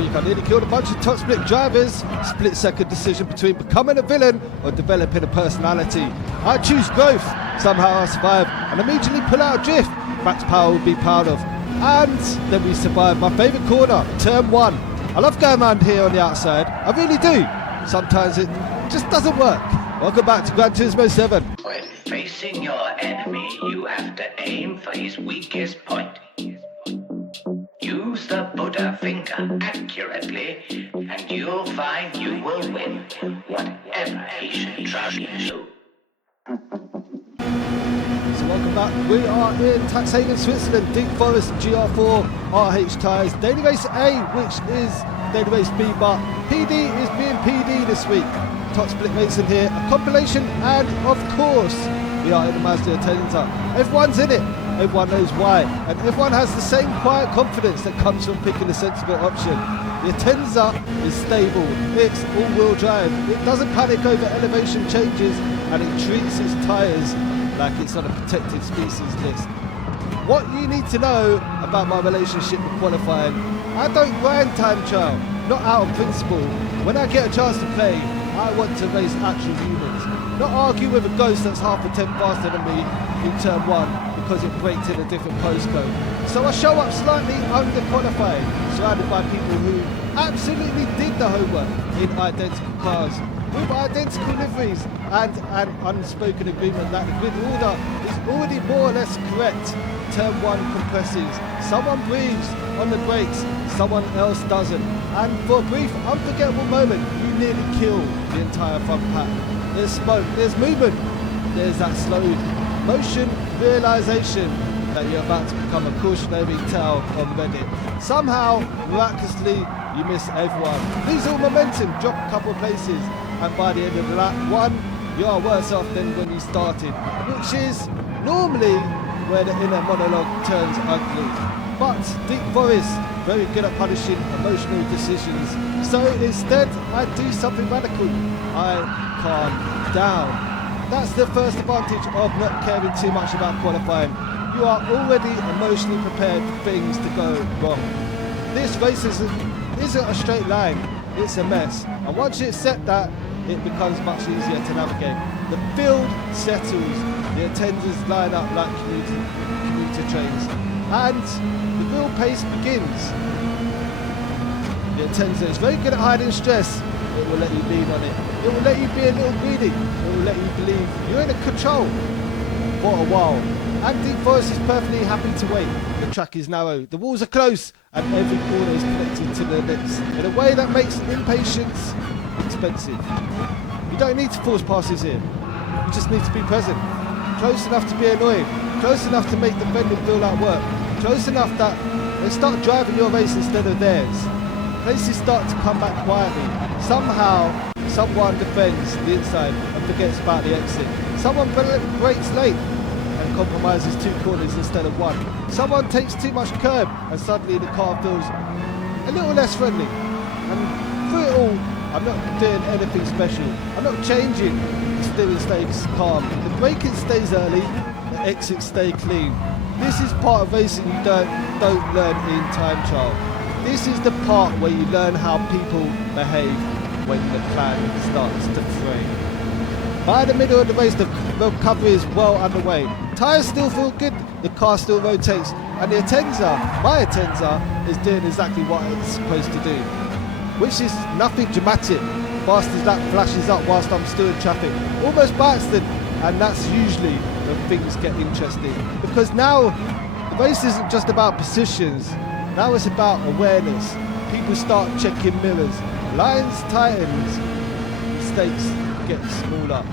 week I nearly killed a bunch of top split drivers. Split second decision between becoming a villain or developing a personality. I choose growth. Somehow I survive and immediately pull out a drift. Max Power would be proud of. And then we survive my favourite corner, turn 1. I love going around here on the outside. I really do. Sometimes it just doesn't work. Welcome back to Gran Turismo 7. When facing your enemy, you have to aim for his weakest point. Use the Buddha finger accurately, and you'll find you will win, whatever he should try to do. So welcome back. We are in Taxhaven, Switzerland. Deep Forest GR4 RH tyres. Daily Race A, which is Daily Race B, but PD is being PD this week. Top split racing here, a compilation, and of course we are in the Mazda Atenza. Everyone's in it, everyone knows why, and everyone has the same quiet confidence that comes from picking a sensible option. The Atenza is stable, it's all-wheel drive, it doesn't panic over elevation changes, and it treats its tyres like it's on a protected species list. What you need to know about my relationship with qualifying: I don't grind time trial, not out of principle. When I get a chance to play, I want to race actual humans, not argue with a ghost that's half a tenth faster than me in turn 1 because it braked in a different postcode. So I show up slightly under qualifying, surrounded by people who absolutely did the homework in identical cars, with identical liveries and an unspoken agreement that the grid order is already more or less correct. Turn 1 compresses, someone breathes on the brakes, someone else doesn't, and for a brief unforgettable moment you nearly kill the entire front pack. There's smoke, there's movement, there's that slow motion realization that you're about to become a cautionary tale on Reddit. Somehow, miraculously, you miss everyone, lose all momentum, drop a couple of places, and by the end of the lap 1 you are worse off than when you started, which is normally where the inner monologue turns ugly. But Deep Forest, very good at punishing emotional decisions. So instead, I do something radical. I calm down. That's the first advantage of not caring too much about qualifying. You are already emotionally prepared for things to go wrong. This race isn't a straight line, it's a mess. And once you accept that, it becomes much easier to navigate. The field settles, the Atenzas line up like commuter trains, and the real pace begins. The Atenza is very good at hiding stress. It will let you lean on it. It will let you be a little greedy. It will let you believe you're in control for a while. And Deep Forest is perfectly happy to wait. The track is narrow, the walls are close, and every corner is connected to the next in a way that makes impatience expensive. You don't need to force passes here. You just need to be present. Close enough to be annoying. Close enough to make the bending feel like work. Close enough that they start driving your race instead of theirs. Places start to come back quietly. Somehow, someone defends the inside and forgets about the exit. Someone brakes late and compromises 2 corners instead of 1. Someone takes too much curb and suddenly the car feels a little less friendly. And through it all, I'm not doing anything special. I'm not changing. The steering stays calm. The braking stays early. The exits stay clean. This is part of racing you don't learn in time trial. This is the part where you learn how people behave when the plan starts to fray. By the middle of the race, the recovery is well underway. Tyres still feel good, the car still rotates, and the Atenza, my Atenza, is doing exactly what it's supposed to do, which is nothing dramatic. Fast as that flashes up whilst I'm still in traffic, almost by accident, and that's usually when things get interesting. Because now, the race isn't just about positions, now it's about awareness. People start checking mirrors, lines tightens, mistakes get smaller.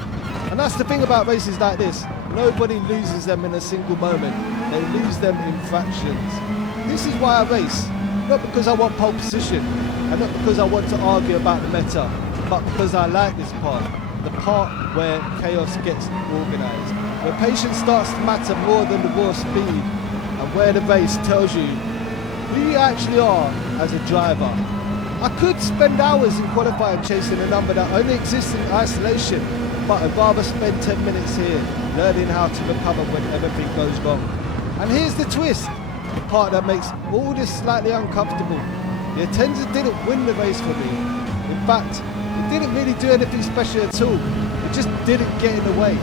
And that's the thing about races like this, nobody loses them in a single moment, they lose them in fractions. This is why I race, not because I want pole position, and not because I want to argue about the meta, but because I like this part, the part where chaos gets organised, where patience starts to matter more than the raw speed, and where the race tells you who you actually are as a driver. I could spend hours in qualifying chasing a number that only exists in isolation, but I'd rather spend 10 minutes here learning how to recover when everything goes wrong. And here's the twist, the part that makes all this slightly uncomfortable. The Atenza didn't win the race for me. In fact, it didn't really do anything special at all. It just didn't get in the way.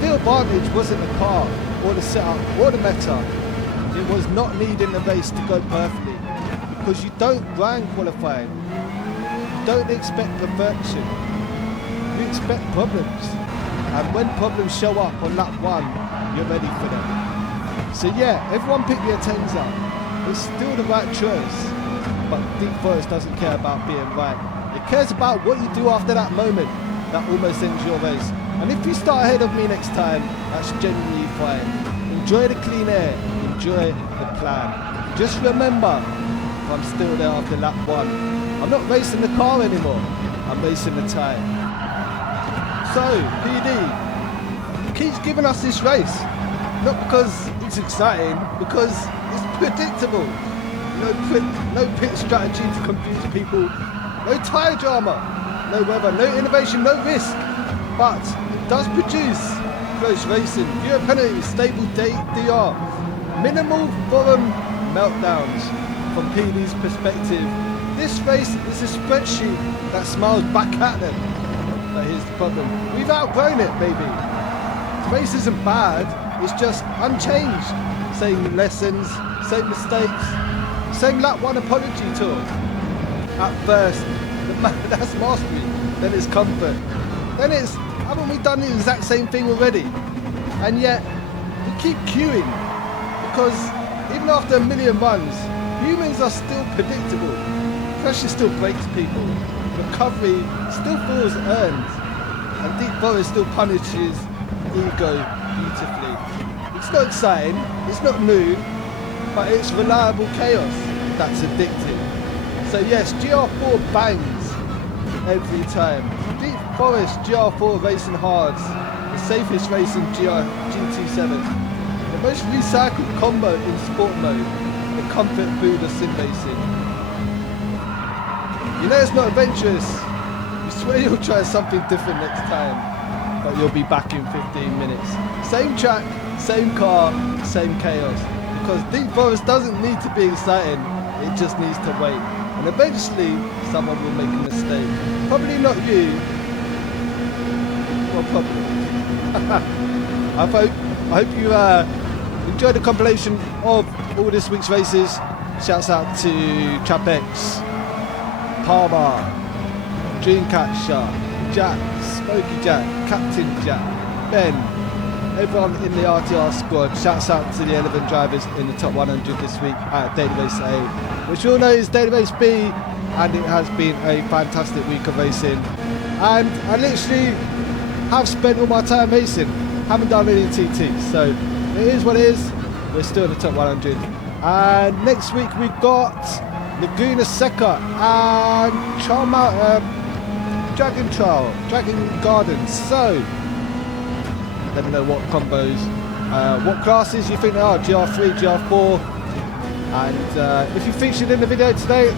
The advantage wasn't the car, or the setup, or the meta. It was not needing the race to go perfectly. Because you don't grind qualifying. You don't expect perfection. You expect problems. And when problems show up on lap 1, you're ready for them. So yeah, everyone picked the Atenza. It's still the right choice. But Deep Forest doesn't care about being right. It cares about what you do after that moment that almost ends your race. And if you start ahead of me next time, that's genuinely fine. Enjoy the clean air. Enjoy the plan. Just remember, if I'm still there after lap 1, I'm not racing the car anymore. I'm racing the tyre. So, PD keeps giving us this race. Not because it's exciting, because it's predictable. No pit strategy to confuse people. No tyre drama. No weather, no innovation, no risk. But it does produce close racing, fewer penalties, stable DR. Minimal forum meltdowns. From PD's perspective, this race is a spreadsheet that smiles back at them. But here's the problem. We've outgrown it, baby. The race isn't bad, it's just unchanged. Same lessons, same mistakes, same lap 1 apology tour. At first, that's mastery, then it's comfort. Then it's, haven't we done the exact same thing already? And yet, we keep queuing. Because even after a million runs, humans are still predictable. Pressure still breaks people. Recovery still feels earned. And Deep Forest still punishes ego beautifully. It's not exciting, it's not new, but it's reliable chaos that's addictive. So yes, GR4 bangs every time. Deep Forest GR4 racing hards. The safest race in GT7. The most recycled combo in sport mode. The comfort food of sim racing. You know it's not adventurous. You swear you'll try something different next time, but you'll be back in 15 minutes. Same track, same car, same chaos. Because Deep Forest doesn't need to be exciting, it just needs to wait. And eventually, someone will make a mistake. Probably not you. Well, probably. I hope you enjoyed the compilation of all this week's races. Shouts out to Chapex, Palmer, Dreamcatcher, Jack, Smokey Jack, Captain Jack, Ben, everyone in the RTR squad. Shouts out to the 11 drivers in the top 100 this week at Daily Race A, which you all know is Daily Race B, and it has been a fantastic week of racing. And I literally have spent all my time racing, haven't done any TT, so it is what it is. We're still in the top 100. And next week we've got Laguna Seca and Dragon Gardens. So let me know what combos, what classes you think they are, GR3, GR4, and if you featured in the video today,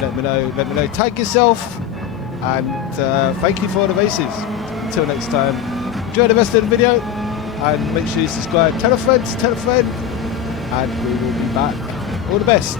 let me know, tag yourself, and thank you for the races. Until next time, enjoy the rest of the video, and make sure you subscribe, tell a friend, and we will be back. All the best.